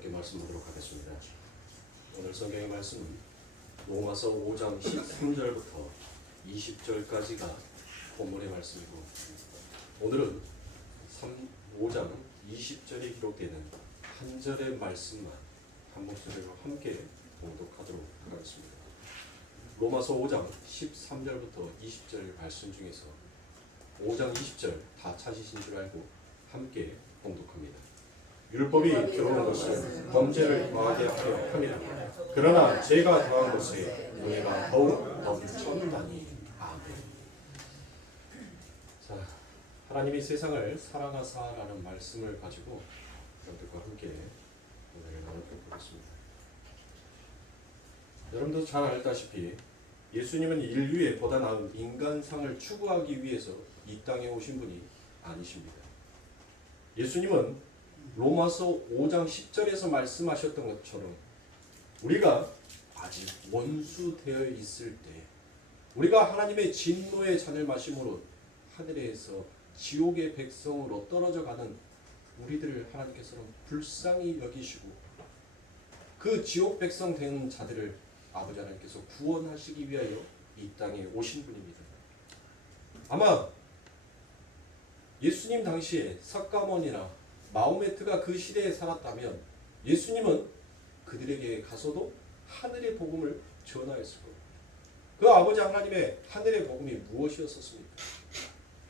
함께 말씀하도록 하겠습니다. 오늘 성경의 말씀은 로마서 5장 13절부터 20절까지가 본문의 말씀이고, 오늘은 5장 20절에 기록되는 한 절의 말씀만 한 목소리로 함께 봉독하도록 하겠습니다. 로마서 5장 13절부터 20절 말씀 중에서 5장 20절 다 찾으신 줄 알고 함께 봉독합니다. 율법이 들어온 것은 범죄를 더하게 하려 함이라. 그러나 죄가 더한 것에 은혜가 더욱 넘쳤나니. 아멘. 자, 하나님이 세상을 사랑하사라는 말씀을 가지고 여러분들과 함께 오늘 나눠보겠습니다. 여러분도 잘 알다시피 예수님은 인류의 보다 나은 인간상을 추구하기 위해서 이 땅에 오신 분이 아니십니다. 예수님은 로마서 5장 10절에서 말씀하셨던 것처럼 우리가 아직 원수되어 있을 때, 우리가 하나님의 진노의 잔을 마심으로 하늘에서 지옥의 백성으로 떨어져 가는 우리들을 하나님께서는 불쌍히 여기시고 그 지옥 백성 된 자들을 아버지 하나님께서 구원하시기 위하여 이 땅에 오신 분입니다. 아마 예수님 당시에 삭가몬이나 마호메트가 그 시대에 살았다면 예수님은 그들에게 가서도 하늘의 복음을 전하였을 겁니다. 그 아버지 하나님의 하늘의 복음이 무엇이었습니까?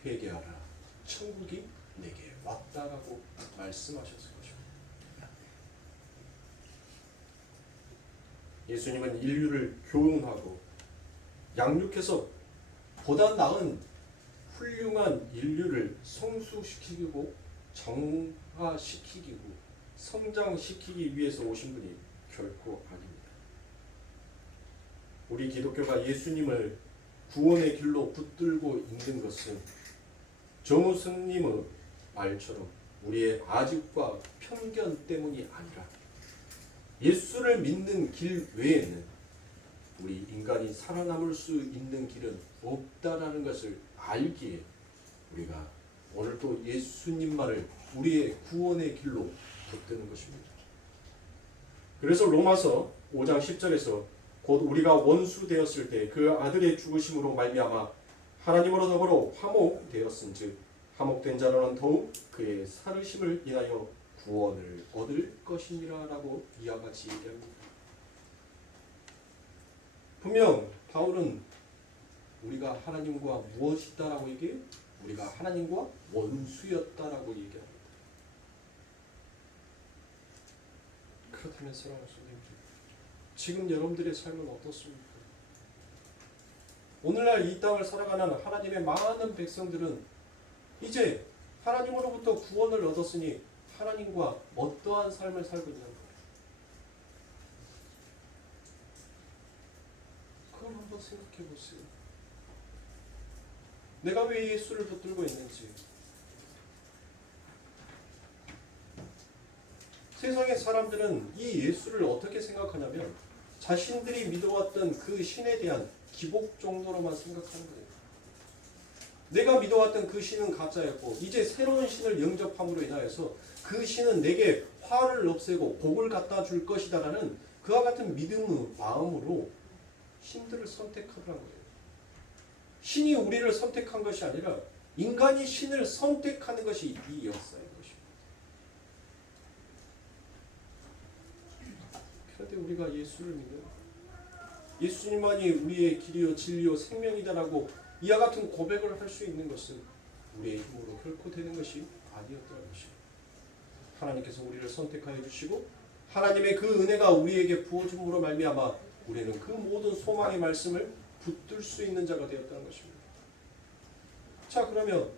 회개하라, 천국이 내게 왔다라고 말씀하셨을 것입니다. 예수님은 인류를 교훈하고 양육해서 보다 나은 훌륭한 인류를 성숙시키고 정화시키고 성장시키기 위해서 오신 분이 결코 아닙니다. 우리 기독교가 예수님을 구원의 길로 붙들고 있는 것은 정우승님의 말처럼 우리의 아집과 편견 때문이 아니라 예수를 믿는 길 외에는 우리 인간이 살아남을 수 있는 길은 없다라는 것을 알기에 우리가 오늘도 예수님만을 우리의 구원의 길로 붙드는 것입니다. 그래서 로마서 5장 10절에서 곧 우리가 원수 되었을 때 그 아들의 죽으심으로 말미암아 하나님으로 더불어 화목되었은즉 화목된 자로는 더욱 그의 살으심을 인하여 구원을 얻을 것이니라 라고 이와 같이 얘기합니다. 분명 바울은 우리가 하나님과 무엇이다라고 얘기해요? 우리가 하나님과 원수였다라고 얘기합니다. 그렇다면 사랑하는 성도님들, 지금 여러분들의 삶은 어떻습니까? 오늘날 이 땅을 살아가는 하나님의 많은 백성들은 이제 하나님으로부터 구원을 얻었으니 하나님과 어떠한 삶을 살고 있는 거예요? 그걸 한번 생각해 보세요. 내가 왜 예수를 붙들고 있는지. 세상의 사람들은 이 예수를 어떻게 생각하냐면 자신들이 믿어왔던 그 신에 대한 기복 정도로만 생각하는 거예요. 내가 믿어왔던 그 신은 가짜였고 이제 새로운 신을 영접함으로 인하여서 그 신은 내게 화를 없애고 복을 갖다 줄 것이다라는 그와 같은 믿음의 마음으로 신들을 선택하더라는 거예요. 신이 우리를 선택한 것이 아니라 인간이 신을 선택하는 것이 이 역사인 것입니다. 그런데 우리가 예수를 믿는, 예수님만이 우리의 길이요 진리요 생명이다라고 이와 같은 고백을 할 수 있는 것은 우리의 힘으로 결코 되는 것이 아니었다는 것입니다. 하나님께서 우리를 선택하여 주시고 하나님의 그 은혜가 우리에게 부어줌으로 말미암아 우리는 그 모든 소망의 말씀을 붙들 수 있는 자가 되었다는 것입니다. 자, 그러면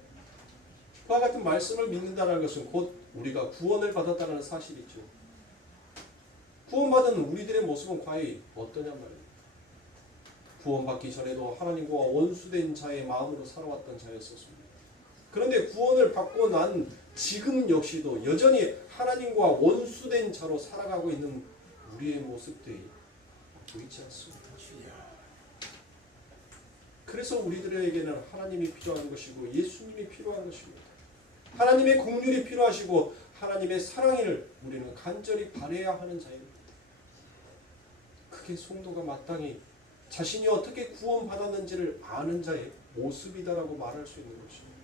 그와 같은 말씀을 믿는다는 것은 곧 우리가 구원을 받았다는 사실이죠. 구원받은 우리들의 모습은 과연 어떠냐 말입니다. 구원받기 전에도 하나님과 원수된 자의 마음으로 살아왔던 자였었습니다. 그런데 구원을 받고 난 지금 역시도 여전히 하나님과 원수된 자로 살아가고 있는 우리의 모습들이 보이지 않습니다. 그래서 우리들에게는 하나님이 필요한 것이고 예수님이 필요한 것입니다. 하나님의 긍휼이 필요하시고 하나님의 사랑을 우리는 간절히 바라야 하는 자입니다. 그게 성도가 마땅히 자신이 어떻게 구원받았는지를 아는 자의 모습이다라고 말할 수 있는 것입니다.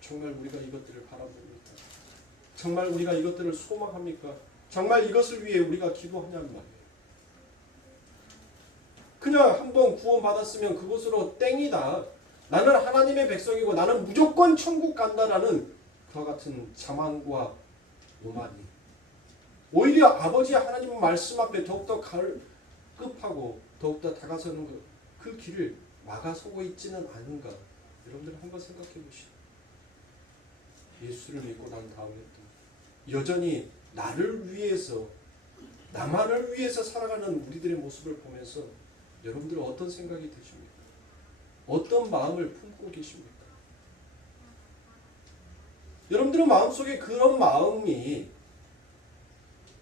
정말 우리가 이것들을 바라봅니까? 정말 우리가 이것들을 소망합니까? 정말 이것을 위해 우리가 기도하냐는 말이에요. 그냥 한번 구원받았으면 그것으로 땡이다. 나는 하나님의 백성이고 나는 무조건 천국 간다라는 그와 같은 자만과 오만이 오히려 아버지 하나님 말씀 앞에 더욱더 급하고 더욱더 다가서는 그 길을 막아서고 있지는 않은가. 여러분들 한번 생각해 보시죠. 예수를 믿고 난 다음에도 여전히 나를 위해서 나만을 위해서 살아가는 우리들의 모습을 보면서 여러분들은 어떤 생각이 드십니까? 어떤 마음을 품고 계십니까? 여러분들의 마음속에 그런 마음이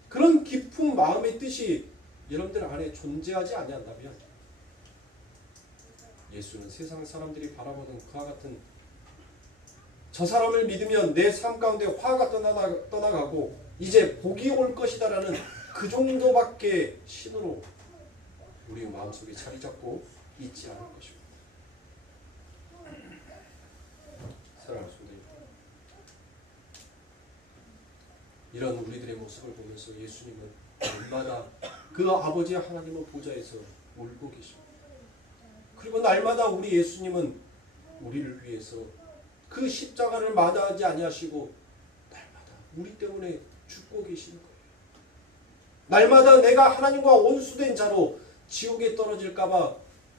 그런 깊은 마음의 뜻이 여러분들 안에 존재하지 아니한다면 예수는 세상 사람들이 바라보는 그와 같은 저 사람을 믿으면 내 삶 가운데 화가 떠나가고 이제 복이 올 것이다라는 그 정도밖에 신으로 우리 마음속에 자리 잡고 있지 않을 것입니다. 사랑하는 성도님, 이런 우리들의 모습을 보면서 예수님은 날마다 그 아버지 하나님의 보좌에서 울고 계십니다. 그리고 날마다 우리 예수님은 우리를 위해서 그 십자가를 마다하지 아니하시고 날마다 우리 때문에 죽고 계시는 거예요. 날마다 내가 하나님과 원수된 자로 지옥에 떨어질까봐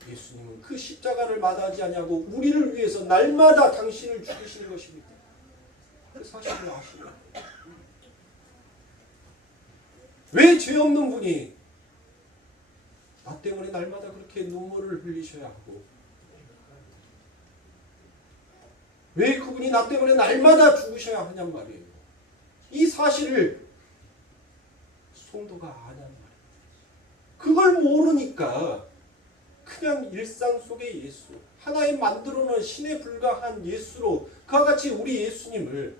예수님은 그 십자가를 마다하지 아니하고 우리를 위해서 날마다 당신을 죽이시는 것입니다. 그 사실을 아시나요? 왜 죄 없는 분이 나 때문에 날마다 그렇게 눈물을 흘리셔야 하고 왜 그분이 나 때문에 날마다 죽으셔야 하냔 말이에요. 이 사실을 성도가 아냔 말이에요. 그걸 모르니까 그냥 일상 속의 예수, 하나의 만들어놓은 신에 불과한 예수로 그와 같이 우리 예수님을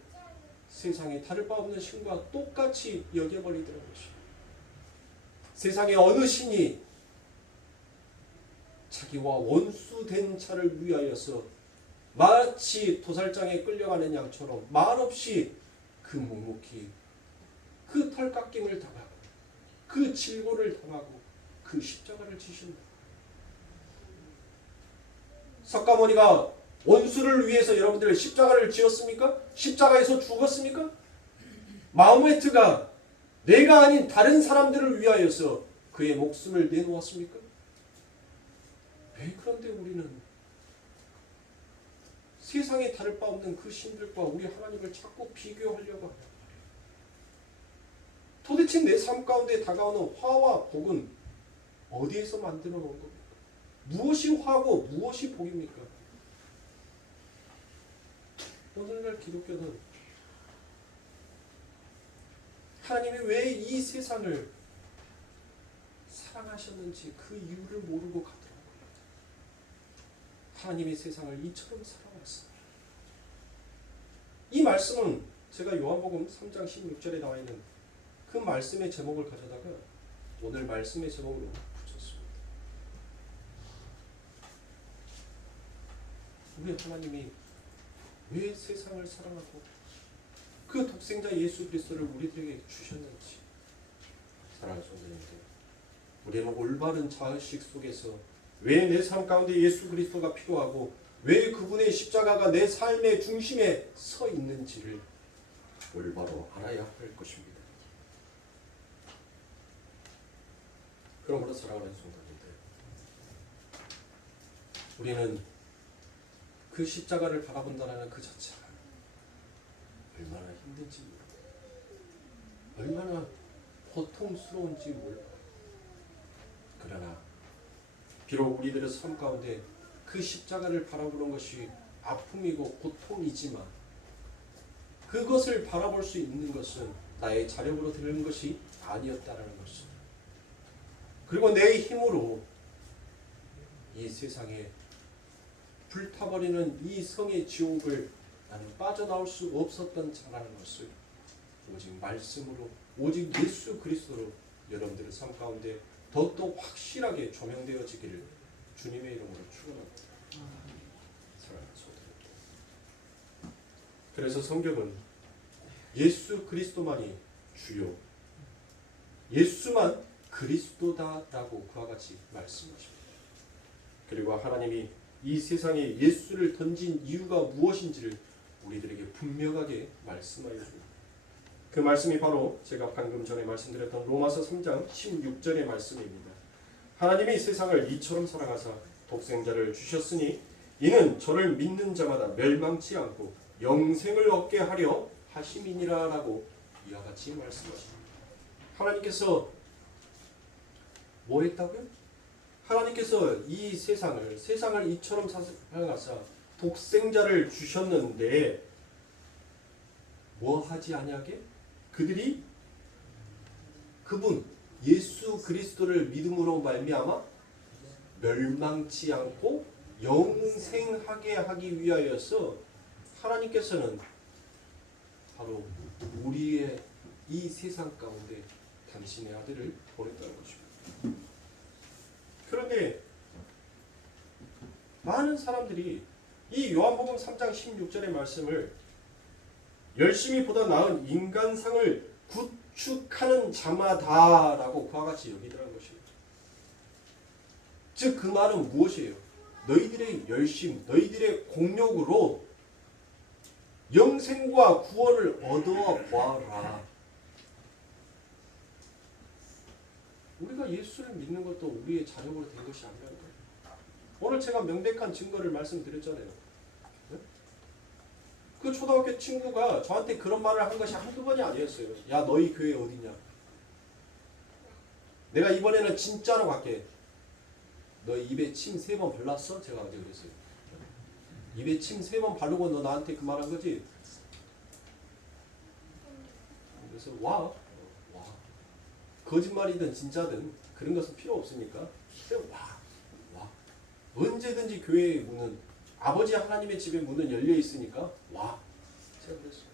세상에 다를 바 없는 신과 똑같이 여겨버리더라고요. 세상의 어느 신이 자기와 원수된 자를 위하여서 마치 도살장에 끌려가는 양처럼 말없이 그 묵묵히 그 털깎임을 당하고 그 질고를 당하고 그 십자가를 지신다. 석가모니가 원수를 위해서 여러분들 십자가를 지었습니까? 십자가에서 죽었습니까? 마호메트가 내가 아닌 다른 사람들을 위하여서 그의 목숨을 내놓았습니까? 왜 그런데 우리는 세상에 다를 바 없는 그 신들과 우리 하나님을 자꾸 비교하려고 하냐 말이에요. 도대체 내 삶 가운데 다가오는 화와 복은 어디에서 만들어 놓은 겁니까? 무엇이 화고 무엇이 복입니까? 오늘날 기독교는 하나님이 왜 이 세상을 사랑하셨는지 그 이유를 모르고 가더라고요. 하나님이 세상을 이처럼 사랑하셨습니다. 이 말씀은 제가 요한복음 3장 16절에 나와 있는 그 말씀의 제목을 가져다가 오늘 말씀의 제목으로 붙였습니다. 우리 하나님이 왜 세상을 사랑하고 그 독생자 예수 그리스도를 우리들에게 주셨는지. 사랑하는 성도님들, 우리는 올바른 자의식 속에서 왜 내 삶 가운데 예수 그리스도가 필요하고 왜 그분의 십자가가 내 삶의 중심에 서 있는지를 올바로 알아야 할 것입니다. 그러므로 사랑하는 성도님들, 우리는 그 십자가를 바라본다는 그 자체가 얼마나 힘든지 몰라요. 얼마나 고통스러운지 몰라요. 그러나 비록 우리들의 삶 가운데 그 십자가를 바라보는 것이 아픔이고 고통이지만 그것을 바라볼 수 있는 것은 나의 자력으로 되는 것이 아니었다라는 것입니다. 그리고 내 힘으로 이 세상에 불타버리는 이 성의 지옥을 나는 빠져나올 수 없었던 자라는 것을 오직 말씀으로, 오직 예수 그리스도로 여러분들의 삶 가운데 더욱더 확실하게 조명되어지기를 주님의 이름으로 축원합니다. 사랑하는 성도들, 그래서 성경은 예수 그리스도만이 주요, 예수만 그리스도다라고 그와 같이 말씀하십니다. 그리고 하나님이 이 세상에 예수를 던진 이유가 무엇인지를 우리들에게 분명하게 말씀하여 줍니다. 그 말씀이 바로 제가 방금 전에 말씀드렸던 로마서 3장 16절의 말씀입니다. 하나님이 세상을 이처럼 사랑하사 독생자를 주셨으니 이는 저를 믿는 자마다 멸망치 않고 영생을 얻게 하려 하심이니라 라고 이와 같이 말씀하십니다. 하나님께서 뭐 했다고요? 하나님께서 이 세상을 이처럼 사랑하사 독생자를 주셨는데 뭐 하지 아니하게? 그들이 그분 예수 그리스도를 믿음으로 말미암아 멸망치 않고 영생하게 하기 위하여서 하나님께서는 바로 우리의 이 세상 가운데 당신의 아들을 보냈다는 것입니다. 그런데 많은 사람들이 이 요한복음 3장 16절의 말씀을 열심히 보다 나은 인간상을 구축하는 자마다라고 그와 같이 여기더라는 것입니다. 즉 그 말은 무엇이에요? 너희들의 열심, 너희들의 공력으로 영생과 구원을 얻어 보아라. 우리가 예수를 믿는 것도 우리의 자력으로 된 것이 아니라는 거예요. 오늘 제가 명백한 증거를 말씀드렸잖아요. 네? 그 초등학교 친구가 저한테 그런 말을 한 것이 한두 번이 아니었어요. 야, 너희 교회 어디냐? 내가 이번에는 진짜로 갈게. 너 입에 침 3번 발랐어? 제가 어제 그랬어요. 입에 침 3번 바르고 너 나한테 그 말 한 거지? 그래서 와. 거짓말이든 진짜든 그런 것은 필요 없으니까 와. 언제든지 교회의 문은, 아버지 하나님의 집의 문은 열려 있으니까 와. 제가 그랬어요.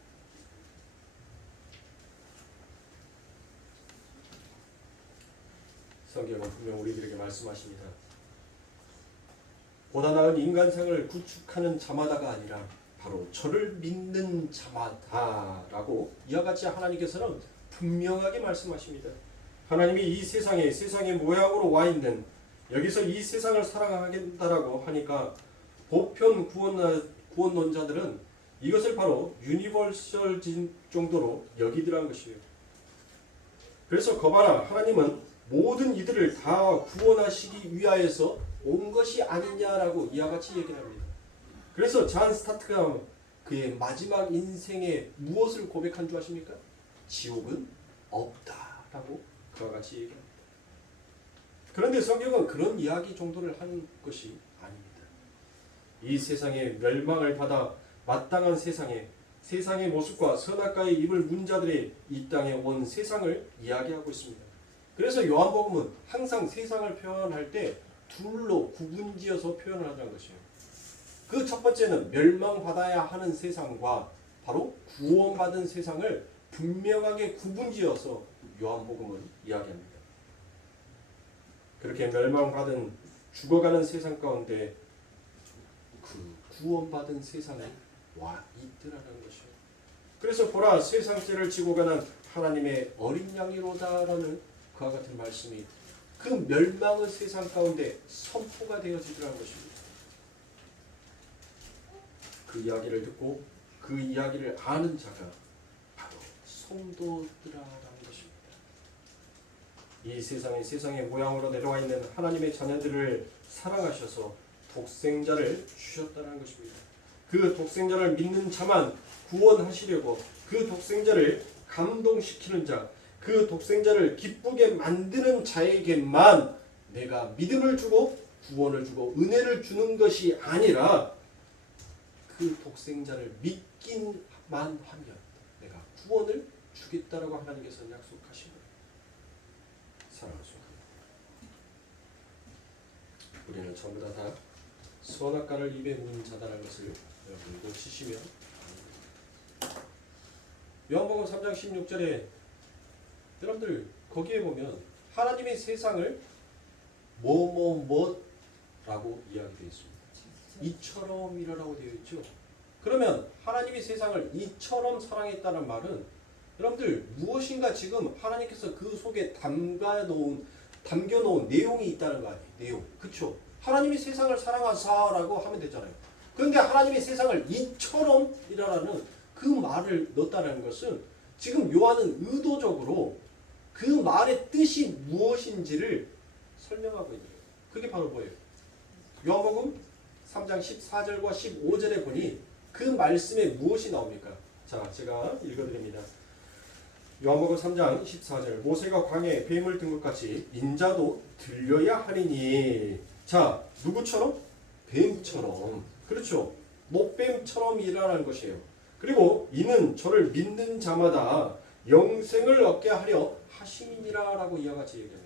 성경은 분명 우리들에게 말씀하십니다. 보다 나은 인간상을 구축하는 자마다가 아니라 바로 저를 믿는 자마다라고 이와 같이 하나님께서는 분명하게 말씀하십니다. 하나님이 이 세상의 모양으로 와 있는, 여기서 이 세상을 사랑하겠다라고 하니까 보편 구원론자들은 이것을 바로 유니버설진 정도로 여기더라는 것이에요. 그래서 거봐라, 하나님은 모든 이들을 다 구원하시기 위하여서 온 것이 아니냐라고 이와 같이 얘기를 합니다. 그래서 잔 스타트가 그의 마지막 인생에 무엇을 고백한 줄 아십니까? 지옥은 없다라고 그와 같이 얘기합니다. 그런데 성경은 그런 이야기 정도를 한 것이 아닙니다. 이 세상에 멸망을 받아 마땅한 세상의 모습과 선악과의 입을 문 자들의 이 땅에 온 세상을 이야기하고 있습니다. 그래서 요한복음은 항상 세상을 표현할 때 둘로 구분지어서 표현을 하자는 것이에요. 그 첫 번째는 멸망받아야 하는 세상과 바로 구원받은 세상을 분명하게 구분지어서 요한복음은 이야기합니다. 그렇게 멸망받은 죽어가는 세상 가운데 그 구원받은 세상이 와 있더라는 것이에요. 그래서 보라, 세상죄를 지고 가는 하나님의 어린 양이로다라는 그와 같은 말씀이 그 멸망의 세상 가운데 선포가 되어지더라는 것입니다. 그 이야기를 듣고 그 이야기를 아는 자가 바로 성도들이라는 것입니다. 이 세상의 모양으로 내려와 있는 하나님의 자녀들을 사랑하셔서 독생자를 주셨다는 것입니다. 그 독생자를 믿는 자만 구원하시려고, 그 독생자를 감동시키는 자, 그 독생자를 기쁘게 만드는 자에게만 내가 믿음을 주고 구원을 주고 은혜를 주는 것이 아니라 그 독생자를 믿기만 하면 내가 구원을 주겠다라고 하나님께서 약속하신 거예요. 사랑하는 성도, 우리는 전부 다 선악과를 입에 문 자다라는 것을 여러분 놓치시면 안 요한복음 3장 16절에 여러분들 거기에 보면 하나님이 세상을 뭐뭐뭐라고 이야기되어 있습니다. 이처럼이라고 되어 있죠. 그러면 하나님이 세상을 이처럼 사랑했다는 말은 여러분들 무엇인가 지금 하나님께서 그 속에 담겨놓은 내용이 있다는 거 아니에요. 내용. 그쵸? 하나님이 세상을 사랑하사라고 하면 되잖아요. 그런데 하나님이 세상을 이처럼이라는 그 말을 넣었다는 것은 지금 요한은 의도적으로 그 말의 뜻이 무엇인지를 설명하고 있는 거예요. 그게 바로 뭐예요? 요한복음 3장 14절과 15절에 보니 그 말씀에 무엇이 나옵니까? 자, 제가 읽어드립니다. 요한복음 3장 14절 모세가 광야에 뱀을 든 것 같이 인자도 들려야 하리니. 자, 누구처럼? 뱀처럼. 그렇죠. 목뱀처럼이라는 것이에요. 그리고 이는 저를 믿는 자마다 영생을 얻게 하려 하심이니라 라고 이와 같이 얘기합니다.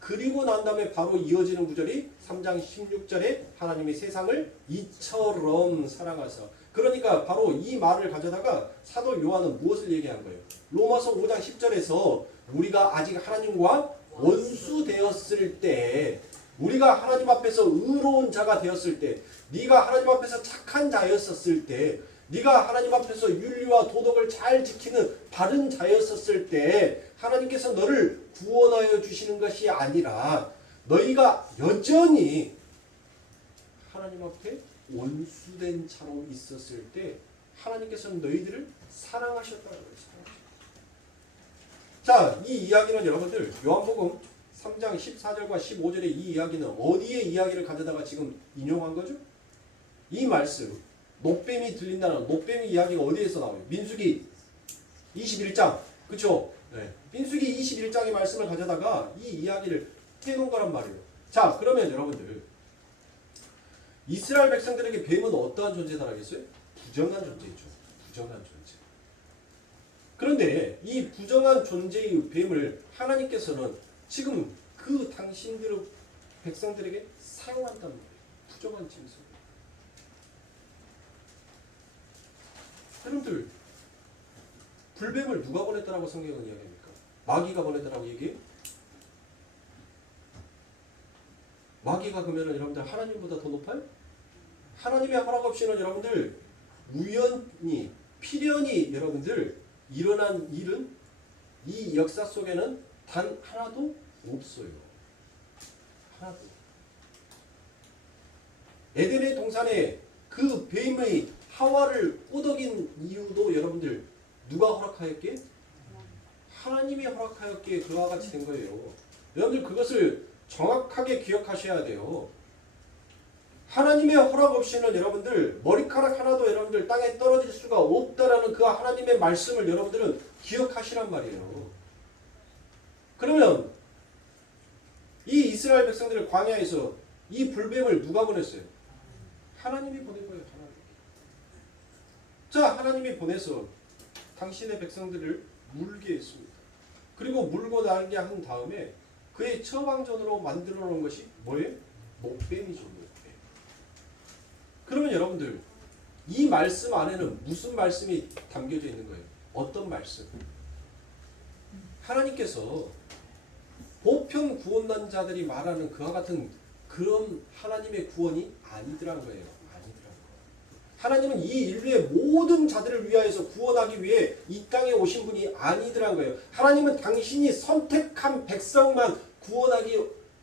그리고 난 다음에 바로 이어지는 구절이 3장 16절에 하나님이 세상을 이처럼 사랑하사. 그러니까 바로 이 말을 가져다가 사도 요한은 무엇을 얘기한 거예요? 로마서 5장 10절에서 우리가 아직 하나님과 원수 되었을 때, 우리가 하나님 앞에서 의로운 자가 되었을 때, 네가 하나님 앞에서 착한 자였었을 때, 네가 하나님 앞에서 윤리와 도덕을 잘 지키는 바른 자였었을 때 하나님께서 너를 구원하여 주시는 것이 아니라 너희가 여전히 하나님 앞에 원수된 자로 있었을 때 하나님께서는 너희들을 사랑하셨다는 거예요. 자, 이 이야기는 여러분들 요한복음 3장 14절과 15절의 이 이야기는 어디의 이야기를 가져다가 지금 인용한 거죠? 이 말씀 노뱀이 들린다는 노뱀 이야기가 어디에서 나와요? 민수기 21장. 그쵸? 네. 민수기 21장의 말씀을 가져다가 이 이야기를 해놓은 거란 말이에요. 자, 그러면 여러분들 이스라엘 백성들에게 뱀은 어떠한 존재다라겠어요? 부정한 존재죠. 부정한 존재. 그런데 이 부정한 존재의 뱀을 하나님께서는 지금 그 당신들의 백성들에게 사용한단 말이에요. 부정한 짐승. 여러분들 불뱀을 누가 보냈다라고 성경은 이야기합니까? 마귀가 보냈다라고 얘기해요? 마귀가 그러면 여러분들 하나님보다 더 높아요? 하나님의 허락 없이는 여러분들 우연히 필연히 여러분들 일어난 일은 이 역사 속에는 단 하나도 없어요. 하나도. 에덴의 동산에 그 뱀의 하와를 꼬덕인 이유도 여러분들 누가 허락하였기에? 하나님이 허락하였기에 그와 같이 된 거예요. 여러분들 그것을 정확하게 기억하셔야 돼요. 하나님의 허락 없이는 여러분들 머리카락 하나도 여러분들 땅에 떨어질 수가 없다라는 그 하나님의 말씀을 여러분들은 기억하시란 말이에요. 그러면 이 이스라엘 백성들을 광야에서 이 불뱀을 누가 보냈어요? 하나님이 보낸 거예요. 하나님. 자, 하나님이 보내서 당신의 백성들을 물게 했습니다. 그리고 물고 날게 한 다음에 그의 처방전으로 만들어 놓은 것이 뭐예요? 목뱀이죠. 목뱀. 그러면 여러분들 이 말씀 안에는 무슨 말씀이 담겨져 있는 거예요? 어떤 말씀? 하나님께서 보편 구원난 자들이 말하는 그와 같은 그런 하나님의 구원이 아니더란 거예요. 하나님은 이 인류의 모든 자들을 위하여서 구원하기 위해 이 땅에 오신 분이 아니더란 거예요. 하나님은 당신이 선택한 백성만 구원하기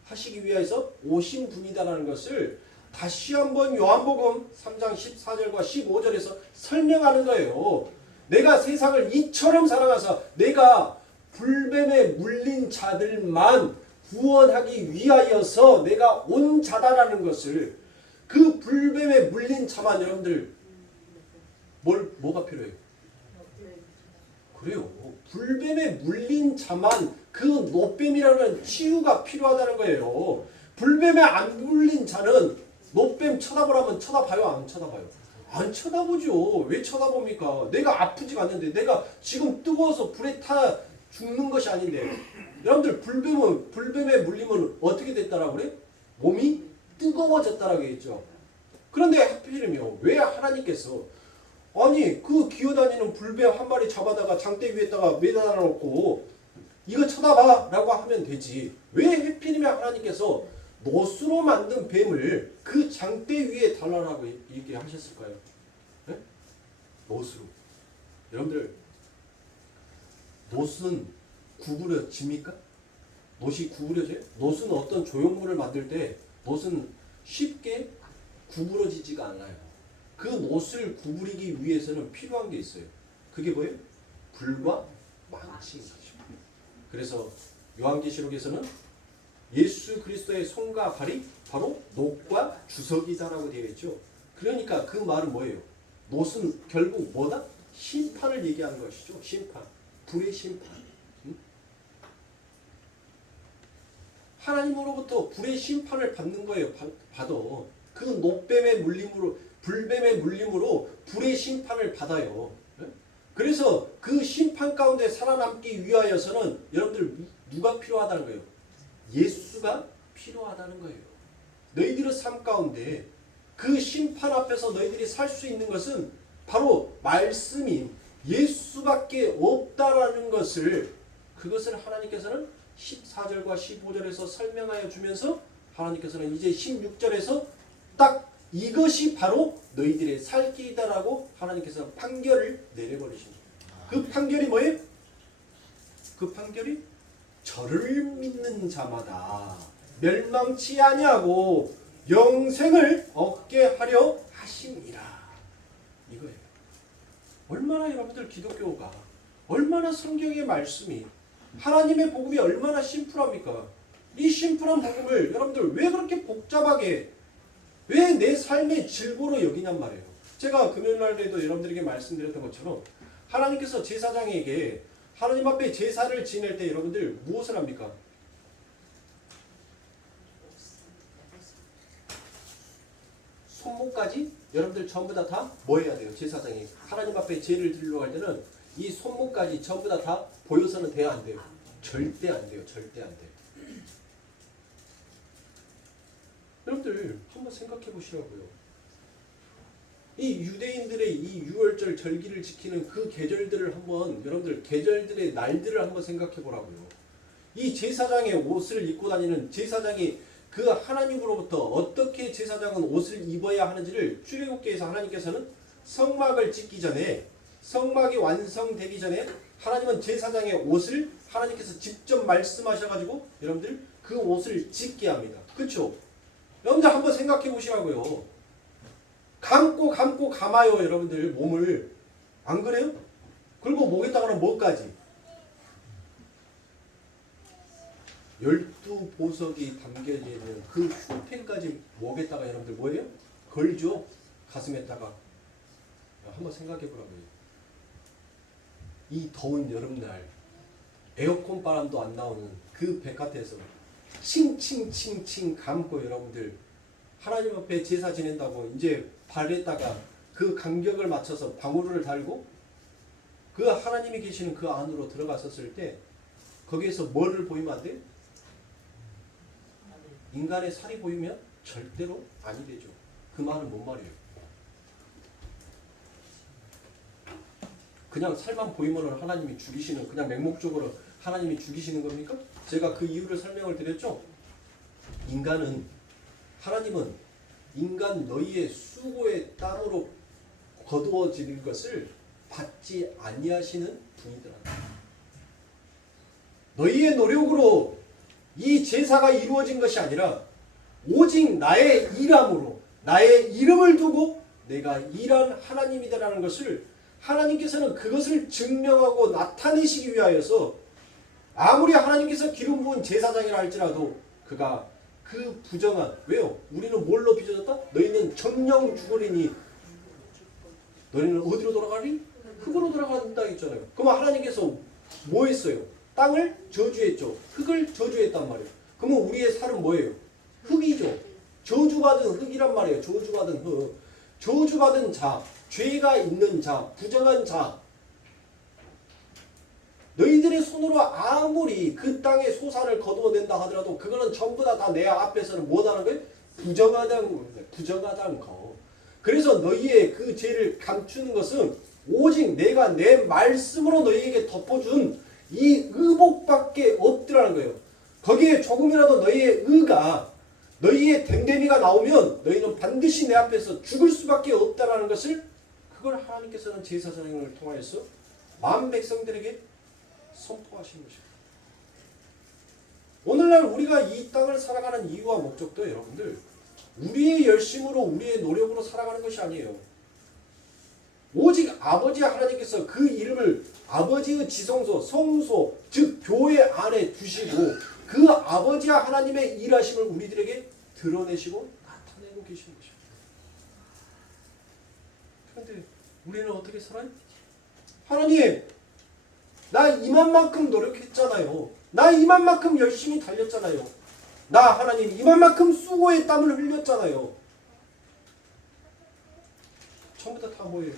하시기 위해서 오신 분이다라는 것을 다시 한번 요한복음 3장 14절과 15절에서 설명하는 거예요. 내가 세상을 이처럼 사랑하사 내가 불뱀에 물린 자들만 구원하기 위하여서 내가 온 자다라는 것을 그 불뱀에 물린 자만 여러분들 뭐가 필요해요? 그래요. 불뱀에 물린 자만 그 노뱀이라는 치유가 필요하다는 거예요. 불뱀에 안 물린 자는 노뱀 쳐다보라면 쳐다봐요? 안 쳐다봐요? 안 쳐다보죠. 왜 쳐다봅니까? 내가 아프지가 않는데 내가 지금 뜨거워서 불에 타 죽는 것이 아닌데 여러분들 불뱀에 물리면 어떻게 됐다라고 그래? 몸이 뜨거워졌다라고 했죠. 그런데 하필이면 왜 하나님께서 아니 그 기어다니는 불뱀 한 마리 잡아다가 장대 위에다가 매달아 놓고 이거 쳐다봐 라고 하면 되지. 왜 해필이면 하나님께서 노스로 만든 뱀을 그 장대 위에 달라라고 얘기하셨을까요? 네? 노스로. 여러분들 노스는 구부러집니까? 노스이 구부러져요? 노스는 어떤 조형물을 만들 때 노스는 쉽게 구부러지지가 않아요. 그 노스를 구부리기 위해서는 필요한 게 있어요. 그게 뭐예요? 불과 망치인 거죠. 그래서 요한계시록에서는 예수 그리스도의 손과 발이 바로 녹과 주석이다라고 되어 있죠. 그러니까 그 말은 뭐예요? 노스는 결국 뭐다? 심판을 얘기하는 것이죠. 심판. 불의 심판. 응? 하나님으로부터 불의 심판을 받는 거예요. 받아. 그 녹뱀의 물림으로, 불뱀의 물림으로 불의 심판을 받아요. 그래서 그 심판 가운데 살아남기 위하여서는 여러분들 누가 필요하다는 거예요? 예수가 필요하다는 거예요. 너희들의 삶 가운데 그 심판 앞에서 너희들이 살 수 있는 것은 바로 말씀인 예수밖에 없다라는 것을, 그것을 하나님께서는 14절과 15절에서 설명하여 주면서 하나님께서는 이제 16절에서 딱 이것이 바로 너희들의 살 길이다라고 하나님께서 판결을 내려버리십니다. 그 판결이 뭐예요? 그 판결이 저를 믿는 자마다 멸망치 아니하고 영생을 얻게 하려 하심이라. 이거예요. 얼마나 여러분들 기독교가, 얼마나 성경의 말씀이, 하나님의 복음이 얼마나 심플합니까? 이 심플한 복음을 여러분들 왜 그렇게 복잡하게, 왜 내 삶의 질고로 여기냔 말이에요. 제가 금요일날에도 여러분들에게 말씀드렸던 것처럼 하나님께서 제사장에게 하나님 앞에 제사를 지낼 때 여러분들 무엇을 합니까? 손목까지 여러분들 전부 다 뭐 해야 돼요? 제사장이 하나님 앞에 제를 드리러 갈 때는 이 손목까지 전부 다 보여서는 돼야 안 돼요? 절대 안 돼요. 절대 안 돼요. 여러분들 한번 생각해 보시라고요. 이 유대인들의 이 유월절 절기를 지키는 그 계절들을 한번, 여러분들 계절들의 날들을 한번 생각해 보라고요. 이 제사장의 옷을 입고 다니는 제사장이 그 하나님으로부터 어떻게 제사장은 옷을 입어야 하는지를 출애굽기에서 하나님께서는 성막을 짓기 전에, 성막이 완성되기 전에 하나님은 제사장의 옷을 하나님께서 직접 말씀하셔가지고 여러분들 그 옷을 짓게 합니다. 그렇죠? 여러분들 한번 생각해 보시라고요. 감고 감아요. 여러분들 몸을. 안 그래요? 그리고 목에다가는 뭐까지? 12보석이 담겨져 있는 그 휘펜까지 목에다가 여러분들 뭐예요? 걸죠? 가슴에다가. 한번 생각해 보라고요. 이 더운 여름날 에어컨 바람도 안 나오는 그 바깥에서 칭칭칭칭 감고 여러분들 하나님 앞에 제사 지낸다고 이제 발에다가 그 간격을 맞춰서 방울을 달고 그 하나님이 계시는 그 안으로 들어갔었을 때 거기에서 뭐를 보이면 안 돼요? 인간의 살이 보이면 절대로 아니 되죠. 그 말은 뭔 말이에요? 그냥 살만 보이면 하나님이 죽이시는, 그냥 맹목적으로 하나님이 죽이시는 겁니까? 제가 그 이유를 설명을 드렸죠. 하나님은 인간 너희의 수고의 땀으로 거두어지는 것을 받지 아니하시는 분이더라. 너희의 노력으로 이 제사가 이루어진 것이 아니라 오직 나의 일함으로, 나의 이름을 두고 내가 일한 하나님이다라는 것을 하나님께서는 그것을 증명하고 나타내시기 위하여서 아무리 하나님께서 기름 부은 제사장이라 할지라도 그가 그 부정한, 왜요? 우리는 뭘로 빚어졌다? 너희는 정령 죽으리니 너희는 어디로 돌아가리? 흙으로 돌아간다 했잖아요. 그럼 하나님께서 뭐 했어요? 땅을 저주했죠. 흙을 저주했단 말이에요. 그러면 우리의 살은 뭐예요? 흙이죠. 저주받은 흙이란 말이에요. 저주받은 흙. 저주받은 자, 죄가 있는 자, 부정한 자. 너희들의 손으로 아무리 그 땅의 소산을 거두어낸다 하더라도 그거는 전부 다 내 앞에서는 뭐하다는 거예요? 부정하다는 거. 그래서 너희의 그 죄를 감추는 것은 오직 내가 내 말씀으로 너희에게 덮어준 이 의복밖에 없더라는 거예요. 거기에 조금이라도 너희의 의가 너희의 됨됨이가 나오면 너희는 반드시 내 앞에서 죽을 수밖에 없다라는 것을 그걸 하나님께서는 제사장을 통하여서 만 백성들에게 선포하신 것입니다. 오늘날 우리가 이 땅을 살아가는 이유와 목적도 여러분들 우리의 열심으로 우리의 노력으로 살아가는 것이 아니에요. 오직 아버지 하나님께서 그 이름을 아버지의 지성소, 성소, 즉 교회 안에 두시고 그 아버지 하나님의 일하심을 우리들에게 드러내시고 나타내고 계시는 것입니다. 그런데 우리는 어떻게 살아요? 하나님, 나 이만큼 노력했잖아요. 나 이만큼 열심히 달렸잖아요. 나 하나님 이만큼 수고의 땀을 흘렸잖아요. 전부 다 뭐예요?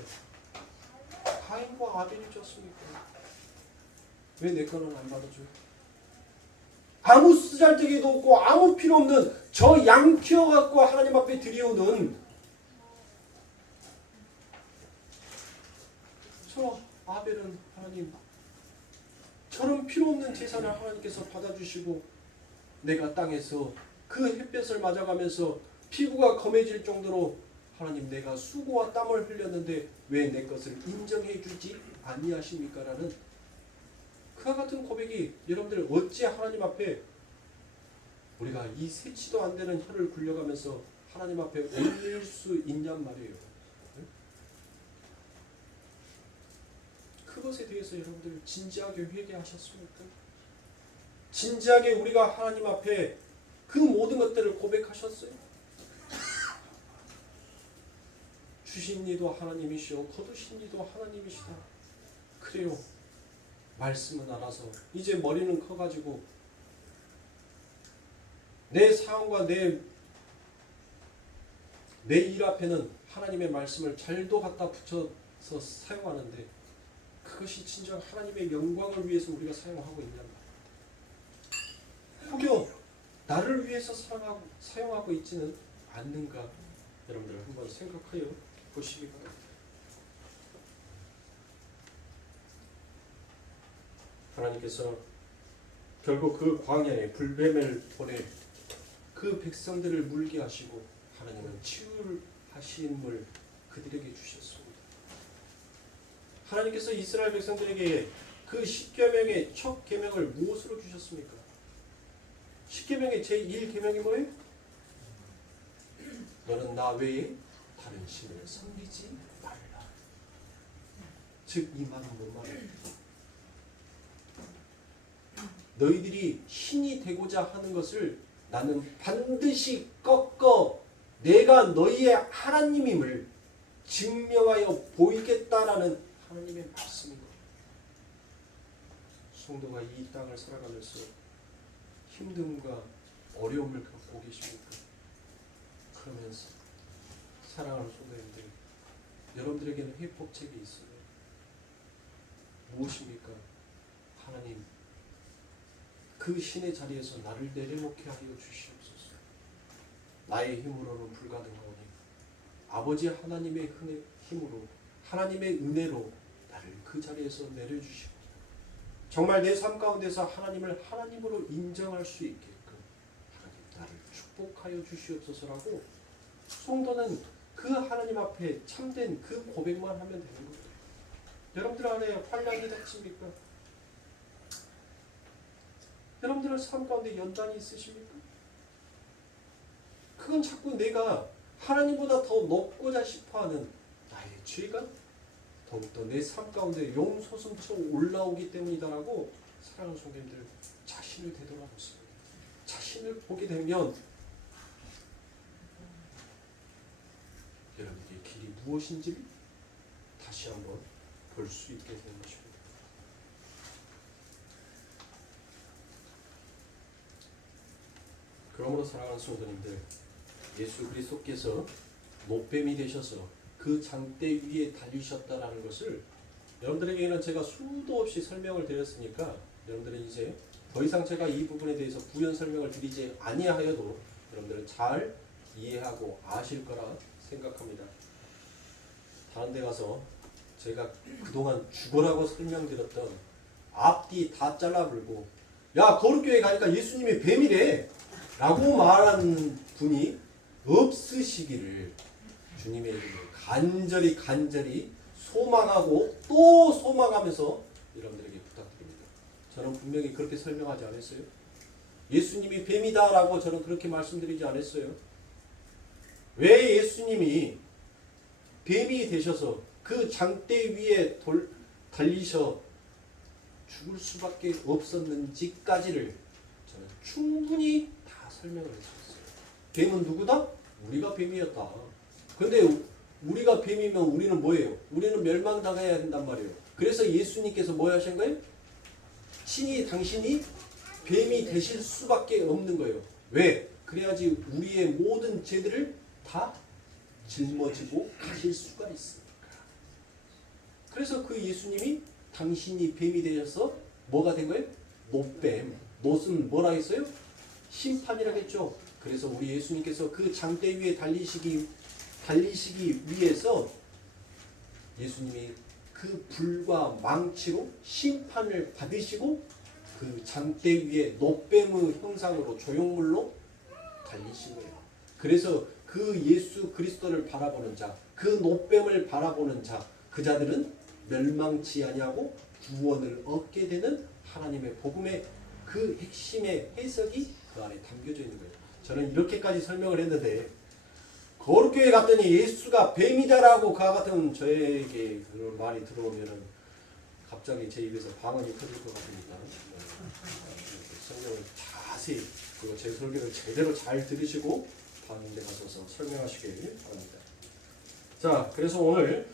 가인과 아벨이 줬습니까? 왜 내 거는 안 받아줘요? 아무 쓰잘데기도 없고 아무 필요 없는 저 양 키워갖고 하나님 앞에 드리오는 저 아벨은 하나님 저런 필요 없는 제사를 하나님께서 받아주시고 내가 땅에서 그 햇볕을 맞아가면서 피부가 검해질 정도로 하나님 내가 수고와 땀을 흘렸는데 왜 내 것을 인정해 주지 아니하십니까? 라는 그와 같은 고백이 여러분들 어찌 하나님 앞에 우리가 이 세치도 안 되는 혀를 굴려가면서 하나님 앞에 올릴 수 있냔 말이에요. 그것에 대해서 여러분들 진지하게 회개하셨습니까? 진지하게 우리가 하나님 앞에 그 모든 것들을 고백하셨어요? 주신 이도 하나님이시오 거두신 이도 하나님이시다. 그래요. 말씀은 알아서 이제 머리는 커가지고 내 상황과 내 일 앞에는 하나님의 말씀을 잘도 갖다 붙여서 사용하는데 그것이 진정 하나님의 영광을 위해서 우리가 사용하고 있냐? 혹여 나를 위해서 사용하고 있지는 않는가? 여러분들 한번 생각하여 보시기 바랍니다. 하나님께서 결국 그 광야에 불뱀을 보내 그 백성들을 물게 하시고 하나님은 치유하심을 그들에게 주셨습니다. 하나님께서 이스라엘 백성들에게 그 10계명의 첫 계명을 무엇으로 주셨습니까? 10계명의 제1계명이 뭐예요? 너는 나 외에 다른 신을 섬기지 말라. 즉 이 말은 뭔 말이에요? 너희들이 신이 되고자 하는 것을 나는 반드시 꺾어 내가 너희의 하나님임을 증명하여 보이겠다라는 하나님의 말씀인 거예요. 성도가 이 땅을 살아가면서 힘듦과 어려움을 겪고 계십니까? 그러면서 사랑하는 성도님들, 여러분들에게는 회복책이 있어요. 무엇입니까? 하나님, 그 신의 자리에서 나를 내려놓게 하여 주시옵소서. 나의 힘으로는 불가능하오니 아버지 하나님의 힘으로 하나님의 은혜로 나를 그 자리에서 내려주시고 정말 내 삶 가운데서 하나님을 하나님으로 인정할 수 있게끔 하나님 나를 축복하여 주시옵소서라고 성도는 그 하나님 앞에 참된 그 고백만 하면 되는 거예요. 여러분들 안에 환난이 닥칩니까? 여러분들은 삶 가운데 연단이 있으십니까? 그건 자꾸 내가 하나님보다 더 높고자 싶어하는 나의 죄가 더욱더 내 삶 가운데 용솟음쳐 올라오기 때문이다라고 사랑하는 성도님들 자신을 되돌아보세요. 자신을 보게 되면 여러분의 길이 무엇인지를 다시 한번 볼 수 있게 되는 것입니다. 그러므로 사랑하는 성도님들, 예수 그리스도께서 노뱀이 되셔서 그 장대 위에 달리셨다라는 것을 여러분들에게는 제가 수도 없이 설명을 드렸으니까 여러분들은 이제 더 이상 제가 이 부분에 대해서 부연 설명을 드리지 아니하여도 여러분들은 잘 이해하고 아실 거라 생각합니다. 다른 데 가서 제가 그동안 죽어라고 설명드렸던 앞뒤 다 잘라불고 야 거룩교회 가니까 예수님이 뱀이래 라고 말한 분이 없으시기를 주님의 이름으로 간절히 소망하고 또 소망하면서 여러분들에게 부탁드립니다. 저는 분명히 그렇게 설명하지 않았어요? 예수님이 뱀이다 라고 저는 그렇게 말씀드리지 않았어요? 왜 예수님이 뱀이 되셔서 그 장대 위에 달리셔 죽을 수밖에 없었는지까지를 저는 충분히 다 설명을 해주셨어요. 뱀은 누구다? 우리가 뱀이었다. 근데 우리가 뱀이면 우리는 뭐예요? 우리는 멸망당해야 된단 말이에요. 그래서 예수님께서 뭐 하신 거예요? 친히 당신이 뱀이 되실 수밖에 없는 거예요. 왜? 그래야지 우리의 모든 죄들을 다 짊어지고 가실 수가 있으니까. 그래서 그 예수님이 당신이 뱀이 되셔서 뭐가 된 거예요? 노뱀. 노은 뭐라 했어요? 심판이라겠죠. 그래서 우리 예수님께서 그 장대 위에 달리시기 위해서 예수님이 그 불과 망치로 심판을 받으시고 그 장대 위에 노뱀의 형상으로 조형물로 달리신 거예요. 그래서 그 예수 그리스도를 바라보는 자, 그 노뱀을 바라보는 자, 그 자들은 멸망치 아니하고 구원을 얻게 되는 하나님의 복음의 그 핵심의 해석이 그 안에 담겨져 있는 거예요. 저는 이렇게까지 설명을 했는데 거룩교회 갔더니 예수가 뱀이다라고 그와 같은 저에게 그런 말이 들어오면은 갑자기 제 입에서 방언이 터질 것 같으니까 성경을 자세히 그리고 제 설교를 제대로 잘 들으시고 다른 데 가서 설명하시길 바랍니다. 자, 그래서 오늘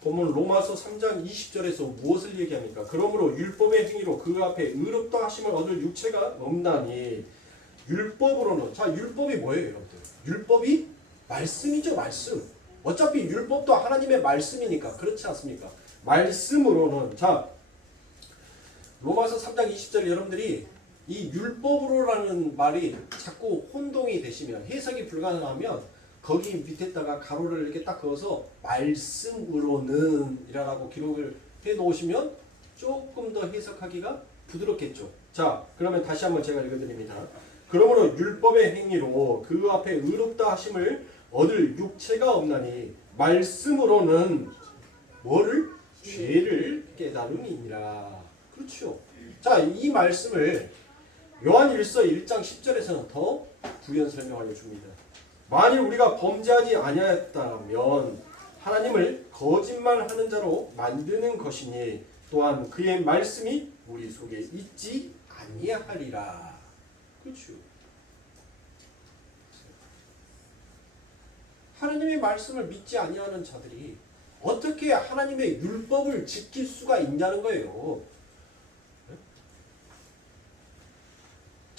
본문 로마서 3장 20절에서 무엇을 얘기합니까? 그러므로 율법의 행위로 그 앞에 의롭다 하심을 얻을 육체가 없나니 율법으로는 자 율법이 뭐예요 여러분들? 율법이 말씀이죠. 말씀. 어차피 율법도 하나님의 말씀이니까 그렇지 않습니까? 말씀으로는 자 로마서 3장 20절 여러분들이 이 율법으로라는 말이 자꾸 혼동이 되시면 해석이 불가능하면 거기 밑에다가 가로를 이렇게 딱 그어서 말씀으로는 이라고 기록을 해 놓으시면 조금 더 해석하기가 부드럽겠죠. 자 그러면 다시 한번 제가 읽어드립니다. 그러므로 율법의 행위로 그 앞에 의롭다 하심을 얻을 육체가 없나니 말씀으로는 뭐를? 죄를 깨달음이니라. 그렇죠. 자, 이 말씀을 요한일서 1장 10절에서는 더 부연 설명하여 줍니다. 만일 우리가 범죄하지 아니하였다면 하나님을 거짓말하는 자로 만드는 것이니 또한 그의 말씀이 우리 속에 있지 아니하리라. 그렇죠. 하나님의 말씀을 믿지 아니하는 자들이 어떻게 하나님의 율법을 지킬 수가 있냐는 거예요.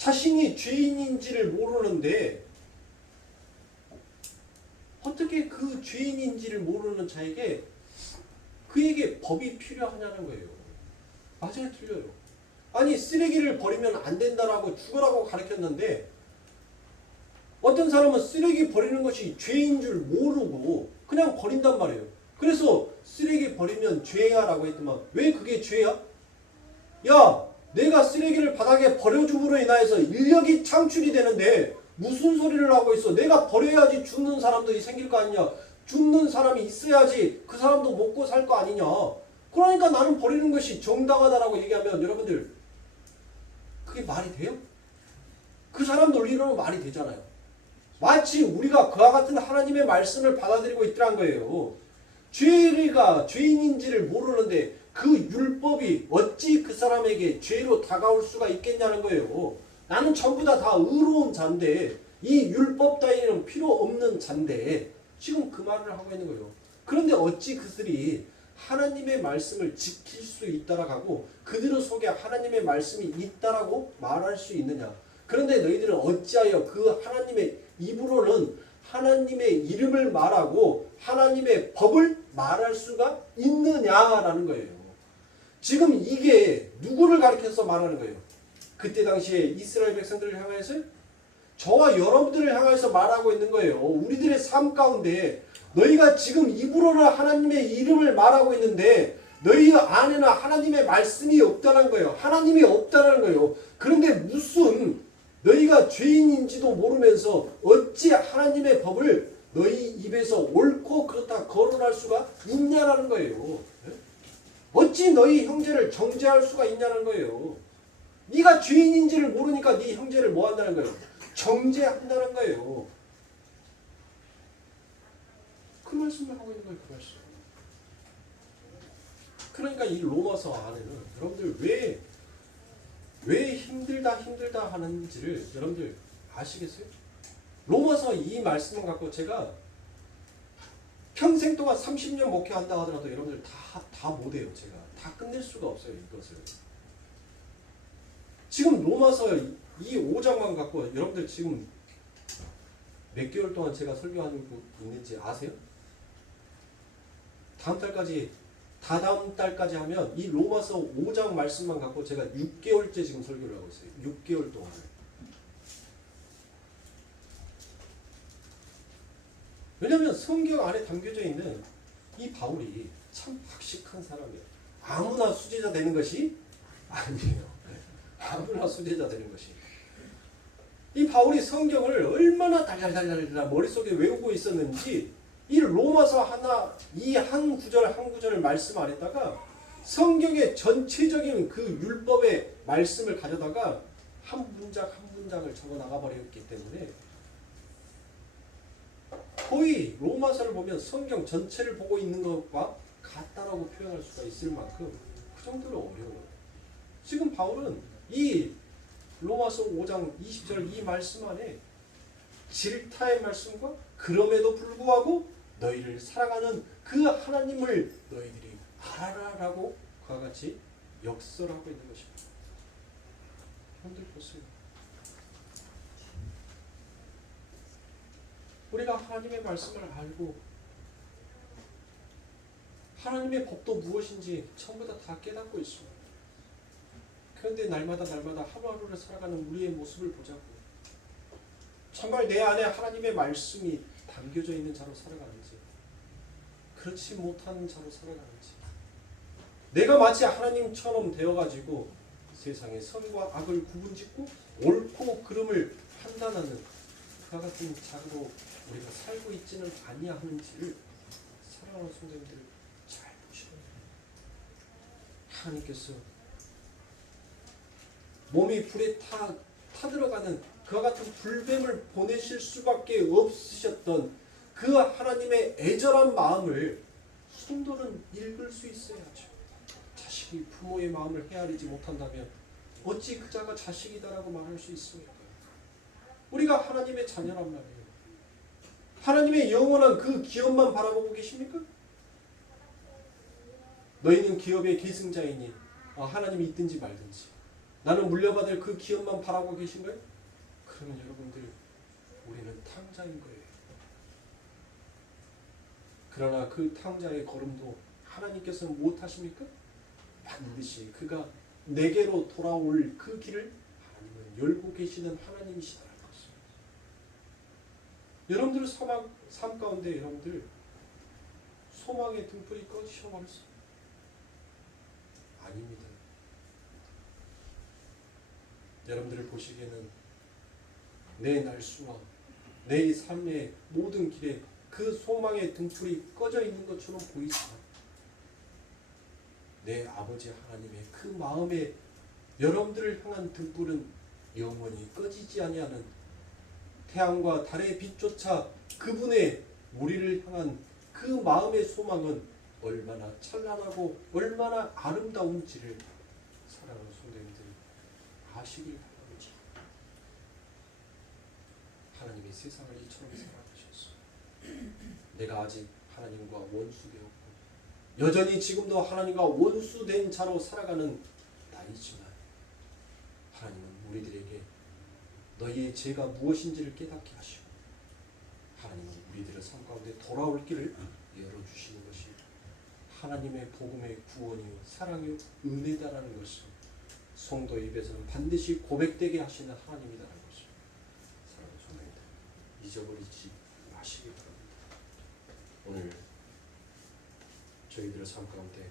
자신이 죄인인지를 모르는데 어떻게 그 죄인인지를 모르는 자에게 그에게 법이 필요하냐는 거예요. 맞아요, 틀려요. 아니 쓰레기를 버리면 안 된다라고 죽으라고 가르쳤는데 어떤 사람은 쓰레기 버리는 것이 죄인 줄 모르고 그냥 버린단 말이에요. 그래서 쓰레기 버리면 죄야 라고 했더만 왜 그게 죄야? 야 내가 쓰레기를 바닥에 버려줌으로 인하여서 인력이 창출이 되는데 무슨 소리를 하고 있어. 내가 버려야지 죽는 사람들이 생길 거 아니냐. 죽는 사람이 있어야지 그 사람도 먹고 살 거 아니냐. 그러니까 나는 버리는 것이 정당하다라고 얘기하면 여러분들 그게 말이 돼요? 그 사람 논리로는 말이 되잖아요. 마치 우리가 그와 같은 하나님의 말씀을 받아들이고 있더란 거예요. 죄가 죄인인지를 모르는데 그 율법이 어찌 그 사람에게 죄로 다가올 수가 있겠냐는 거예요. 나는 전부 다 의로운 자인데 이 율법 따위는 필요 없는 자인데 지금 그 말을 하고 있는 거예요. 그런데 어찌 그들이 하나님의 말씀을 지킬 수 있다라고 하고 그들 속에 하나님의 말씀이 있다라고 말할 수 있느냐. 그런데 너희들은 어찌하여 그 하나님의 입으로는 하나님의 이름을 말하고 하나님의 법을 말할 수가 있느냐라는 거예요. 지금 이게 누구를 가리켜서 말하는 거예요? 그때 당시에 이스라엘 백성들을 향해서 저와 여러분들을 향해서 말하고 있는 거예요. 우리들의 삶 가운데 너희가 지금 입으로는 하나님의 이름을 말하고 있는데 너희 안에는 하나님의 말씀이 없다는 거예요. 하나님이 없다는 거예요. 그런데 무슨 너희가 죄인인지도 모르면서 어찌 하나님의 법을 너희 입에서 옳고 그렇다 거론할 수가 있냐라는 거예요. 어찌 너희 형제를 정죄할 수가 있냐는 거예요. 네가 죄인인지를 모르니까 네 형제를 뭐 한다는 거예요? 정죄한다는 거예요. 그 말씀을 하고 있는 거예요. 그 말씀. 그러니까 이 로마서 안에는 여러분들 왜 힘들다 하는지를 여러분들 아시겠어요? 로마서 이 말씀을 갖고 제가 평생 동안 30년 목회한다 하더라도 여러분들 다 못해요. 제가 다 끝낼 수가 없어요. 이것을. 지금 로마서 이 5장만 갖고 여러분들 지금 몇 개월 동안 제가 설교하고 있는지 아세요? 다다음 달까지 하면 이 로마서 5장 말씀만 갖고 제가 6개월째 지금 설교를 하고 있어요. 6개월 동안. 왜냐하면 성경 안에 담겨져 있는 이 바울이 참 박식한 사람이에요. 아무나 수제자 되는 것이 아니에요. 아무나 수제자 되는 것이. 이 바울이 성경을 얼마나 달달달달 머릿속에 외우고 있었는지 이 로마서 하나 이 한 구절 한 구절을 말씀 안에다가 성경의 전체적인 그 율법의 말씀을 가져다가 한 문장 한 문장을 적어 나가버렸기 때문에 거의 로마서를 보면 성경 전체를 보고 있는 것과 같다라고 표현할 수가 있을 만큼 그 정도로 어려워요. 지금 바울은 이 로마서 5장 20절 이 말씀 안에 질타의 말씀과 그럼에도 불구하고 너희를 사랑하는 그 하나님을 너희들이 알아라라고 그와 같이 역설하고 있는 것입니다. 여러분들 보세요. 우리가 하나님의 말씀을 알고 하나님의 법도 무엇인지 전부 다 깨닫고 있습니다. 그런데 날마다 하루하루를 살아가는 우리의 모습을 보자고. 정말 내 안에 하나님의 말씀이 담겨져 있는 자로 살아가는지 그렇지 못한 자로 살아가는지 내가 마치 하나님처럼 되어가지고 세상의 선과 악을 구분짓고 옳고 그름을 판단하는 그와 같은 자로 우리가 살고 있지는 아니하는지를 사랑하는 성도님들 잘 보시면 하나님께서 몸이 불에 타들어가는 그와 같은 불뱀을 보내실 수밖에 없으셨던 그 하나님의 애절한 마음을 성도는 읽을 수 있어야죠. 자식이 부모의 마음을 헤아리지 못한다면 어찌 그 자가 자식이다라고 말할 수 있습니까? 우리가 하나님의 자녀란 말이에요. 하나님의 영원한 그 기업만 바라보고 계십니까? 너희는 기업의 계승자이니 하나님이 있든지 말든지 나는 물려받을 그 기업만 바라고 계신 거예요? 그러면 여러분들 우리는 탕자인 거예요. 그러나 그 탕자의 걸음도 하나님께서는 무엇하십니까? 반드시 그가 내게로 돌아올 그 길을 하나님은 열고 계시는 하나님이시다는 것입니다. 여러분들 삶 가운데 여러분들 소망의 등불이 꺼지셔버렸어요. 아닙니다. 여러분들을 보시기에는 내 날수와 내 삶의 모든 길에 그 소망의 등불이 꺼져 있는 것처럼 보이지만 내 아버지 하나님의 그 마음에 여러분들을 향한 등불은 영원히 꺼지지 아니하는 태양과 달의 빛조차 그분의 우리를 향한 그 마음의 소망은 얼마나 찬란하고 얼마나 아름다운지를 사랑하는 성도님들이 아시길 바랍니다. 하나님이 세상을 이처럼 사랑하셨어. 내가 아직 하나님과 원수되었고 여전히 지금도 하나님과 원수된 자로 살아가는 나이지만 하나님은 우리들에게 너희의 죄가 무엇인지를 깨닫게 하시고 하나님은 우리들의 삶 가운데 돌아올 길을 열어주시는 것이 하나님의 복음의 구원이요 사랑이요 은혜다라는 것을 성도의 입에서는 반드시 고백되게 하시는 하나님이다라는 것을 사랑하는 잊어버리지 마시기 바랍니다. 오늘 저희들의 삶 가운데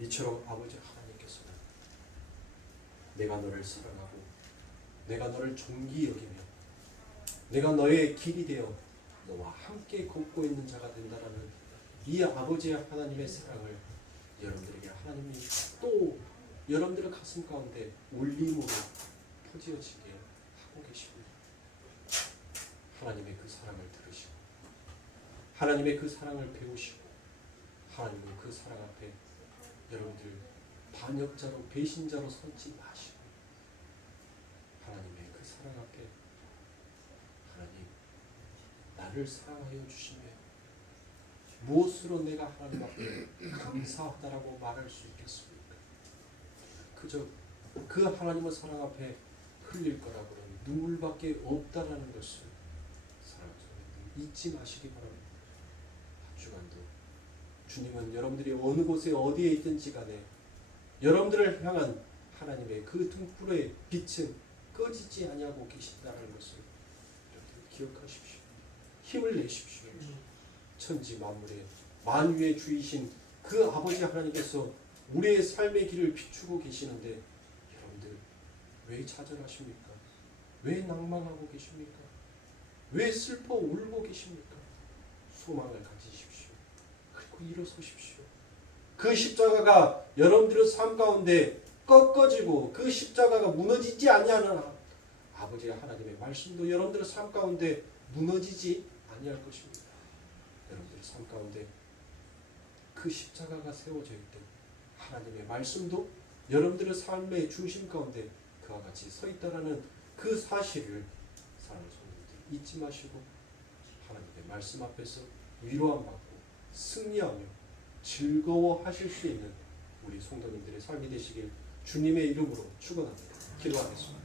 이처럼 아버지 하나님께서는 내가 너를 사랑하고 내가 너를 존귀 여기며 내가 너의 길이 되어 너와 함께 걷고 있는 자가 된다라는 이 아버지의 하나님의 사랑을 여러분들에게 하나님이 또 여러분들의 가슴 가운데 울림으로 퍼지어지게 하고 계십니다. 하나님의 그 사랑을 들으시고 하나님의 그 사랑을 배우시고 하나님의 그 사랑 앞에 여러분들 반역자로 배신자로 서지 마시고 하나님의 그 사랑 앞에 하나님 나를 사랑하여 주시며 무엇으로 내가 하나님 앞에 감사하다라고 말할 수 있겠습니까? 그저 그 하나님의 사랑 앞에 흘릴 거라고는 눈물밖에 없다라는 것을 사랑하는 여러분 잊지 마시기 바랍니다. 한 주간도 주님은 여러분들이 어느 곳에 어디에 있든지 간에 여러분들을 향한 하나님의 그 등불의 빛은 꺼지지 아니하고 계신다는 것을 여러분들 기억하십시오. 힘을 내십시오. 천지 만물의 만유의 주이신 그 아버지 하나님께서 우리의 삶의 길을 비추고 계시는데 여러분들 왜 좌절하십니까? 왜 낭망하고 계십니까? 왜 슬퍼 울고 계십니까? 소망을 가지십시오. 그리고 일어서십시오. 그 십자가가 여러분들의 삶 가운데 꺾어지고 그 십자가가 무너지지 아니하는 아버지 하나님의 말씀도 여러분들의 삶 가운데 무너지지 아니할 것입니다. 여러분들의 삶 가운데 그 십자가가 세워져 있듯 하나님의 말씀도 여러분들의 삶의 중심 가운데 그와 같이 서 있다라는 그 사실을 사랑하는 성도들 잊지 마시고 하나님의 말씀 앞에서 위로함 받고 승리하며 즐거워하실 수 있는 우리 성도님들의 삶이 되시길 주님의 이름으로 축원합니다. 기도하겠습니다.